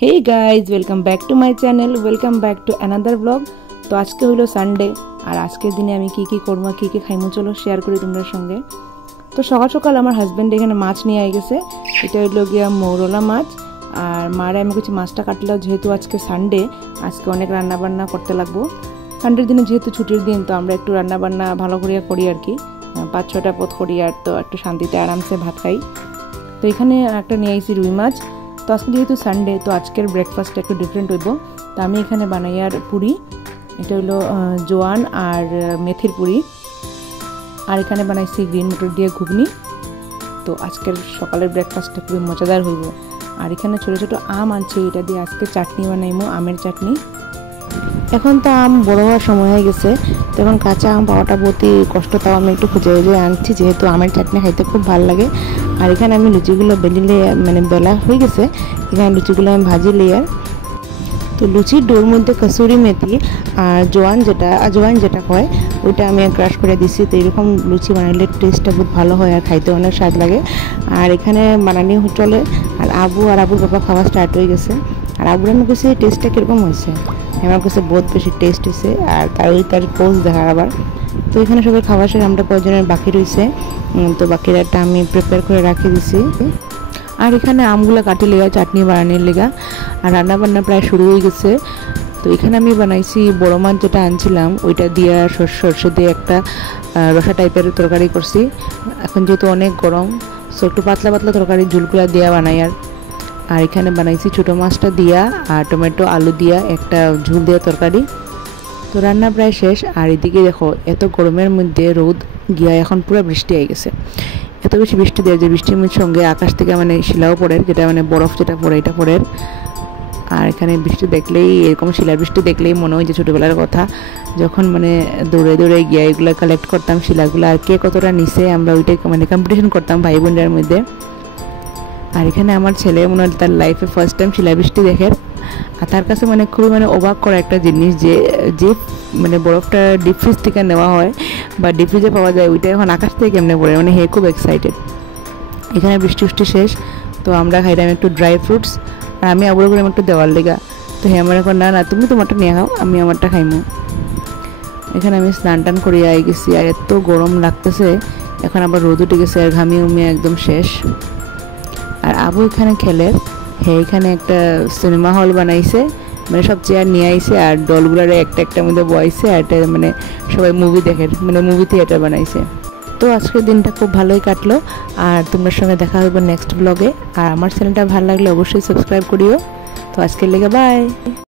Hey guys, welcome back to my channel, welcome back to another vlog। তো আজকে হলো Sunday আর আজকের দিনে আমি কি করব কি খাইমু চলো শেয়ার করি তোমাদের সঙ্গে। তো সকাল সকাল আমার হাজবেন্ড এখানে মাছ নিয়ে আই গেছে, এটা হলো গিয়া মৌরলা মাছ। আর মারে আমি কিছু মাছটা কাটলাম, যেহেতু আজকে সানডে আজকে অনেক রান্না বান্না করতে লাগবো। সানডের দিনে যেহেতু ছুটির দিন তো আমরা একটু রান্না বান্না ভালো করিয়া করি আর কি, 5-6টা পদ করি আর তো একটু শান্তিতে আরামসে ভাত খাই। তো এখানে একটা নিয়ে আইছি রুই মাছ। তো আজকে যেহেতু সানডে তো আজকের ব্রেকফাস্টটা একটু ডিফারেন্ট হইব। তো আমি এখানে বানাই আর পুরি, এটা হলো জোয়ান আর মেথির পুরি। আর এখানে বানাইছি গ্রিন মটর দিয়ে ঘুগনি। তো আজকের সকালের ব্রেকফাস্টটা খুবই মজাদার হইব। আর এখানে ছোটো ছোটো আম আনছে, এটা দিয়ে আজকে চাটনি বানাইমো, আমের চাটনি। এখন তো আম বড় হওয়ার সময় হয়ে গেছে, তো এখন কাঁচা আম পাওয়াটা বহুতই কষ্ট, তাও আমি একটু খুঁজে আনছি, যেহেতু আমের চাটনি খাইতে খুব ভালো লাগে। আর এখানে আমি লুচিগুলো বেলিলে মানে বেলা হয়ে গেছে, এখানে লুচিগুলো আমি ভাজি লেয়ার। তো লুচির ডোর মধ্যে কসুরি মেথি আর জোয়ান যেটা হয় ওইটা আমি ক্রাশ করে দিছি। তো এরকম লুচি বানাইলে টেস্টটা বহুত ভালো হয় আর খাইতে অনেক স্বাদ লাগে। আর এখানে বানানি চলে, আর আবুর বাবা খাওয়া স্টার্ট হয়ে গেছে। আর আবুর আমার কাছে টেস্টটা কীরকম হয়েছে, আমার কাছে বহুত বেশি টেস্ট হয়েছে। আর তার পোস্ট দেখার আবার। তো এখানে সবাই খাওয়ার সাথে আমরা কয়েকজনের বাকি রয়েছে, তো বাকিটা আমি প্রিপেয়ার করে রাখি দিছি। আর এখানে আমগুলো কাটি লেগা চাটনি বানানোর লেগা, আর রান্না বান্না প্রায় শুরু হয়ে গেছে। তো এখানে আমি বানাইছি বড় মাছ যেটা আনছিলাম ওইটা দিয়ে সর্ষে দিয়ে একটা রসা টাইপের তরকারি করছি। এখন যেহেতু অনেক গরম, সো একটু পাতলা পাতলা তরকারি ঝুলগুলা দিয়া বানাই। আর এখানে বানাইছি ছোটো মাছটা দিয়া আর টমেটো আলু দিয়া একটা ঝুল দেওয়া তরকারি। তো রান্না প্রায় শেষ। আর এদিকে দেখো এত গরমের মধ্যে রোদ গিয়া এখন পুরো বৃষ্টি হয়ে গেছে, এত বেশি বৃষ্টি দেয় যে বৃষ্টির সঙ্গে আকাশ থেকে মানে শিলাও পড়ে, যেটা মানে বরফ যেটা পড়ে এটা পড়ে। আর এখানে বৃষ্টি দেখলেই এরকম শিলার বৃষ্টি দেখলেই মনে হয় যে ছোটোবেলার কথা, যখন মানে দৌড়ে গিয়া এগুলো কালেক্ট করতাম শিলাগুলো, আর কে কতটা নিচে আমরা ওইটাই মানে কম্পিটিশন করতাম ভাই বোনদের মধ্যে। আর এখানে আমার ছেলে মনে হয় তার লাইফে ফার্স্ট টাইম শিলাবৃষ্টি দেখে, আর তার কাছে মানে খুবই মানে অবাক করা একটা জিনিস যে মানে বরফটা ডিপ ফ্রিজ থেকে নেওয়া হয় বা ডিপ ফ্রিজে পাওয়া যায়, ওইটা এখন আকাশ থেকে কেমনে পড়ে, মানে হে খুব এক্সাইটেড। এখানে বৃষ্টি শেষ, তো আমরা খাইলাম একটু ড্রাই ফ্রুটস, আর আমি আবার করে একটু দেওয়ার লেগা। তো হে আমার এখন না তুমি তোমারটা নিয়ে খাও, আমি আমারটা খাইমু। এখানে আমি স্নান টান করিয়ে আই গেছি, আর এত গরম লাগতেছে, এখন আবার রোদ উঠে গেছে আর ঘামিয়ে একদম শেষ। আর আবু এখানে খেলে, এখানে একটা সিনেমা হল বানাইছে, মানে সব চেয়ার নিয়ে আইছে আর ডলগুলার একটা মধ্যে বয়াইছে, আর এটা মানে সবাই মুভি দেখে, মানে মুভি থিয়েটার বানাইছে। তো আজকের দিনটা খুব ভালোই কাটলো, আর তোমার সঙ্গে দেখা হবে নেক্সট ব্লগে। আর আমার চ্যানেলটা ভালো লাগলে অবশ্যই সাবস্ক্রাইব করিও। তো আজকের লেগে বাই।